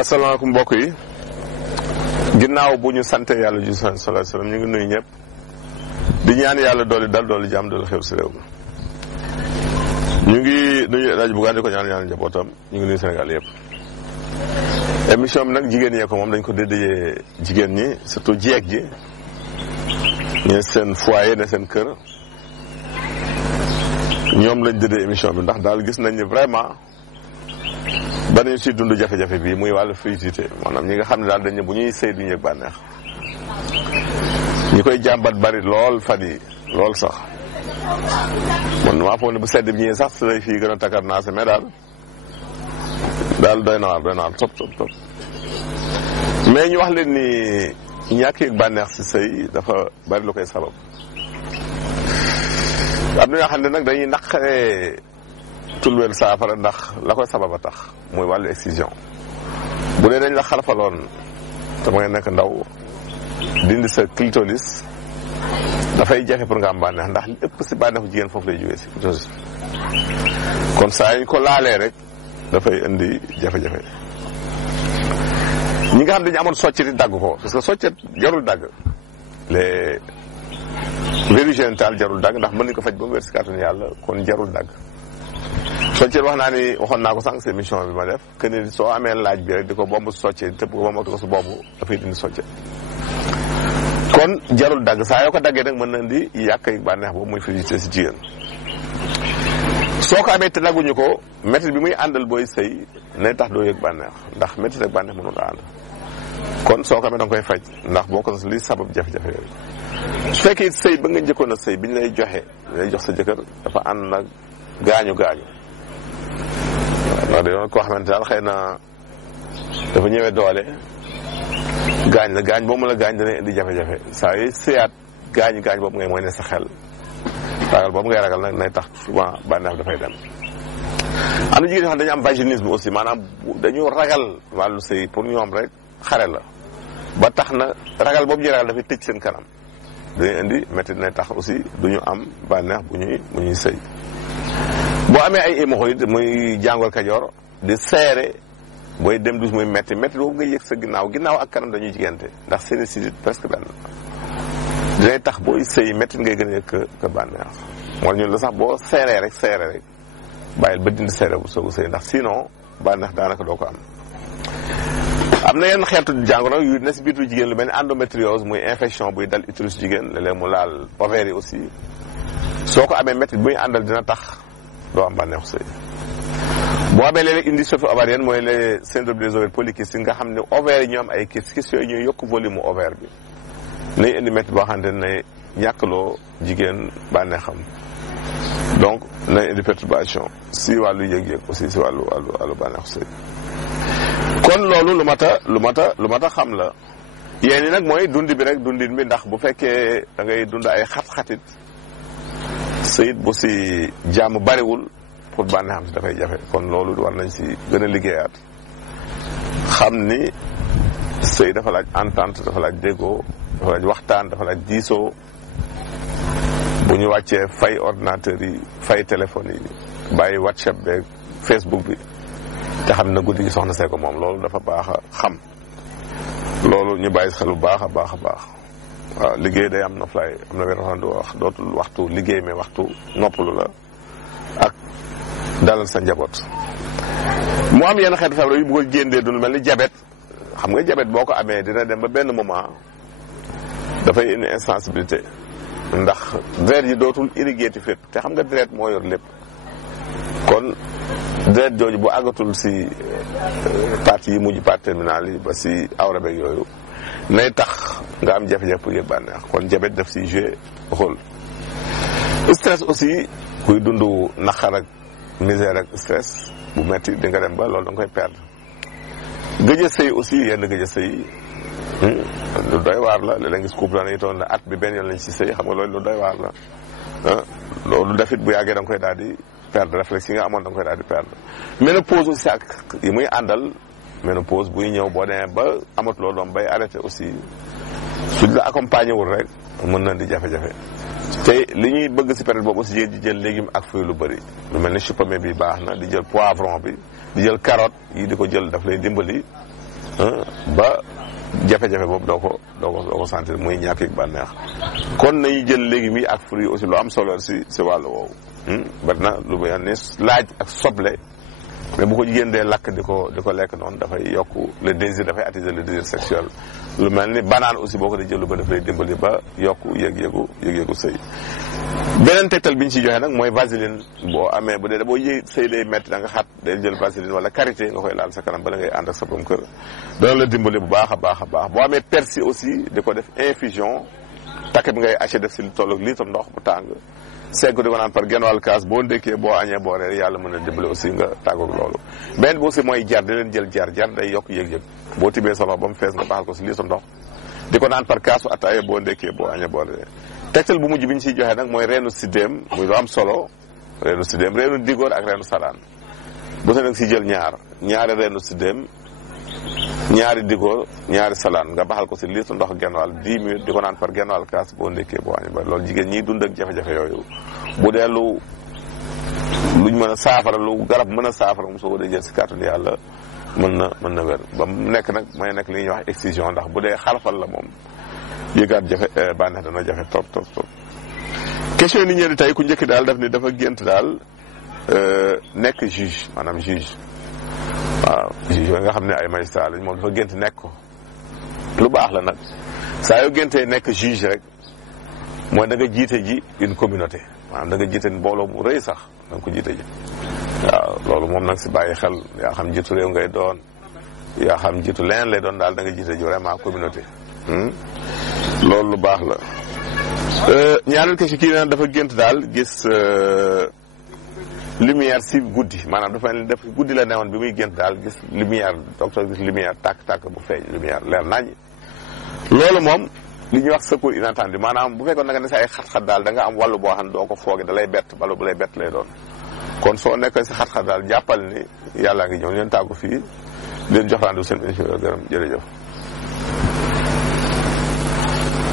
asalaamaaleykum mbokk yi ginnaaw bu ñu sante yàlla ji sallallahu alayhi wasallam ñu ngi nuyu ñëpp di ñaan yàlla dooli dal dooli jàmm dooli xew si réew mi ñu ngi nuyu rajo Bougane di ko ñaan yàlla njabootam ñu ngi nuyu Sénégal yëpp. émission bi nag jigéen ñee ko moom dañ ko dédié jigéen ñi surtout jeeg ji ne seen foyer ne seen kër ñoom lañ dédié émission bi ndax daal gis nañ ni vraiment ba nañu si dund jafe-jafe bi muy wàllu fluidité maanaam ñi nga xam ne daal dañ ne bu ñuy sëy duñu yëg bànneex ñi koy jàmbat bari lool fan yi lool sax man maa foog ne bu sedd bi ñëwee sax su lay fii gën a takkar naa se mais daal doy na waar top mais ñu wax leen ni ñàkk yëg bànneex si sëy dafa bari lu koy sabab am na ñoo xam ne nag dañuy naqaree tulweel saafara ndax la koy sabab a tax muy wàllu excision bu dee dañ la xarfaloon te ma nga nekk ndaw dindi sa clitoris dafay jafe pour nga am bànneex ndax li ëpp si bànneexu jigéen foofu lay jógee si clitoris kon saa yuñ ko laalee rek dafay indi jafe-jafe ñi nga xam dañu amoon soccet dagg ko parce que soccet jarul dagg les verrues génitales jarul dagg ndax mën nañu ko faj ba mu wér si kàttanu yàlla kon jarul dagg soccet waxoon naa ko sànq si émission bi ma def que ni soo amee laaj bi rek di ko bomb soccet tëpp ko bomb ko su boobu dafay dindi soccet kon jarul dagg saa yoo ko daggee nag mën na indi yàq yi bànneex boobu muy fluidité si jigéen soo ko amee te dagguñu ko métti bi muy àndal booy sëy nay tax doo yëg bànneex ndax métti ak bànneex mënul ànd kon soo ko amee da nga koy faj ndax boo ko li sabab jafe-jafe yooyu su fekkee sëy ba nga njëkkoon a sëy bi ñu lay jox sa jëkkër dafa ànd nag gaañu ndax dañoo koo xamante daal xëy na dafa ñëwee doole gaañ boobu la gaañ dana indi jafe-jafe saa yooyu sëyaat gaañ boobu ngay mooy ne sa xel ragal boobu ngay ragal nag nay tax souvent bànneex dafay dem. am na jigéen ñoo xam dañu am vaginisme aussi maanaam dañu ragal wàllu sëy pour ñoom rek xare la ba tax na ragal boobu ñuy ragal dafay tëj seen kanam dañuy indi métti nay tax aussi duñu am bànneex bu ñuy sëy. boo amee ay hémorroïdes muy jàngoro Kajoor di seere booy dem dus muy métti boobu nga yëg sa ginnaaw ak kanam dañuy jigante ndax seeni sidit presque benn dinay tax booy sëy métti ngay gën a yëg ka bànneex moo ñun la sax boo seeree rek bàyyil ba dindi seere bu soogu sëy ndax sinon bànneex daanaka doo ko am na yenn xeetu jàngoro yu ne si biitu jigéen lu mel ni endométriose muy infection buy dal utérus jigéen léeg-léeg mu laal ovaires yi aussi soo ko amee métti buy àndal dina tax doo am bànneexu sëy boo amee léeg-léeg indi dystrophie ovarienne mooy les syndrome des ovaires polykystiques nga xam ne ovaires yi ñoo am ay kyste yooyu ñooy yokk volume ovaire bi nay indi métti boo xamante ne ñàkkloo jigéen bànneexam donc nay indi perturbation si wàllu yëg-yëg aussi si wàllu bànneexu sëy kon loolu lu mat a xam la yéen ñi nag mooy dundin bi ndax bu fekkee da ngay dund ay xat-xatit sëyit bu si jàmm bariwul pour bànneexam si dafay jafe kon loolu war nañ si gën a liggéeyaat xam ni sëy dafa laaj entente dafa laaj déggoo dafa laaj waxtaan dafa laaj diisoo bu ñu wàccee fay ordinateur yi fay téléphone yi bàyyi WhatsApp beeg Facebook bi te xam na guddi gi soxna see ko moom loolu dafa baax a xam loolu ñu bàyyi xel bu baax a baax waaw liggéey day am noflaay am na benn wax dootul waxtu liggéey mais waxtu noppalu la ak dalal sa njaboot. mu am yenn xeetu feebar yu bëgg a génnee du lu mel ni diabète xam nga diabète boo ko amee dina dem ba benn moment dafay indi insensibilité ndax deret yi dootul irrigué ti fépp te xam nga deret moo yor lépp kon deret jooju bu àggatul si partie yi mujj partie terminale yi ba si awra beeg yooyu nay tax nga am jafe-jafe pour yëg bànneex kon diabète daf si joué rôle. stress aussi kuy dund naqar ak misère ak stress bu metti di nga dem ba loolu da nga koy perdre. gëj a sëy aussi yenn gëj a sëy lu doy waar la léeg-léeg ngis couple na itoon la at bi benn yoon lañ si sëy xam nga loolu lu doy waar la loolu dafit bu yàggee da nga koy daal di perdre réflexe yi nga amoon da nga koy daal di perdre. ménopause aussi ak yi muy àndal ménopause buy ñëw boo demee ba amatuloo doom bay arrêté aussi suñ la accompagné wul rek mën na di jafe-jafe te li ñuy bëgg si période boobu aussi di jël légumes ak fruits lu bëri lu mel ni chou pommé bi baax na di jël poivron bi di jël carotte yi di ko jël daf lay dimbali ba jafe-jafe boobu doo ko sentir muy ñàkk ak bànneex. kon nañu jël légumes yi ak fruits yi aussi lu am solo si wàllu woowu. bari na lu muy ne laaj ak soble mais bu ko jigéen dee lakk di ko lekk noonu dafay yokk le désir, dafay attiser le désir sexuel. lu mel ni banaan aussi boo ko di jël lu ba daf lay dimbali ba yokk yëg-yëgu sëy. beneen tegtal bi ñu ciy joxe nag mooy vaseline boo amee bu dee boo sëy day métti da nga xat day jël vaseline wala karité nga koy laal sa kanam bala ngay ànd ak sa borom kër dana la dimbali bu baax a baax a baax. boo amee persil aussi di ko def infusion takk bi ngay acheter def si lu tolloog litre ndox bu tàng segg di ko naan par genn wàll kaas boo ndékkee boo añee boo reer yàlla mën a dimbali aussi nga tàggoog loolu. beneen bi aussi mooy jar di leen jël jar day yokk yëg-yëg boo tibee sa loxo ba mu fees nga baxal ko si litre ndox di ko naan par kaasu ataaya boo ndékkee boo añee boo reer. tegtal bu mujj bi ñu siy joxe nag mooy reenu sidéem muy lu am solo reenu sidéem reenu digóor ak reenu salaan bu sa nag si jël ñaari reenu sidéem ñaari digóor ñaari salaan nga baxal ko si litre ndox genn wàll 10 minutes di ko naan par genn wàll kaas boo ndékkee boo añee ba loolu jigéen ñiy dund ak jafe-jafe yooyu bu dee luñ mën a saafara lu garab mën a saafara mu soo ko dee jël si kàttanu yàlla mën na wér ba mu nekk nag may nekk li ñuy wax excision ndax bu dee xalfal la moom yëgaat jafe bànneex dana jafe trop. question ni ñëri tey ku njëkk daal daf ni dafa gént daal nekk juge maanaam juge waaw juge yooyu nga xam ne ay magistrat lañ moom dafa gént nekk ko lu baax la nag saa yoo géntee nekk juge rek mooy da nga jiite ji une communauté maanaam da nga jiite mbooloo mu rëy sax da nga ko jiite ji waaw loolu moom nag si bàyyi xel yaa xam jiitu réew ngay doon yaa xam jiitu leneen lay doon daal da nga jiite ji vraiment communauté loolu lu baax la. ñaareel question kii nag dafa gént daal gis lumière si guddi maanaam dafa guddi la newoon bi muy gént daal gis lumière docteur gis lumière tàkk-tàkk bu feeñ lumière leer nañ loolu moom li ñuy wax secours inattendu maanaam bu fekkoon nga ne sa ay xat-xat daal da nga am wàllu boo xam ne doo ko fooge da lay bett bala bu lay bett lay doon kon soo nekkee si xat-xat daal jàppal ni yàllaa ngi ñëw leen tàggu fii leen jox rendez-vous seen émission gërëm jërëjëf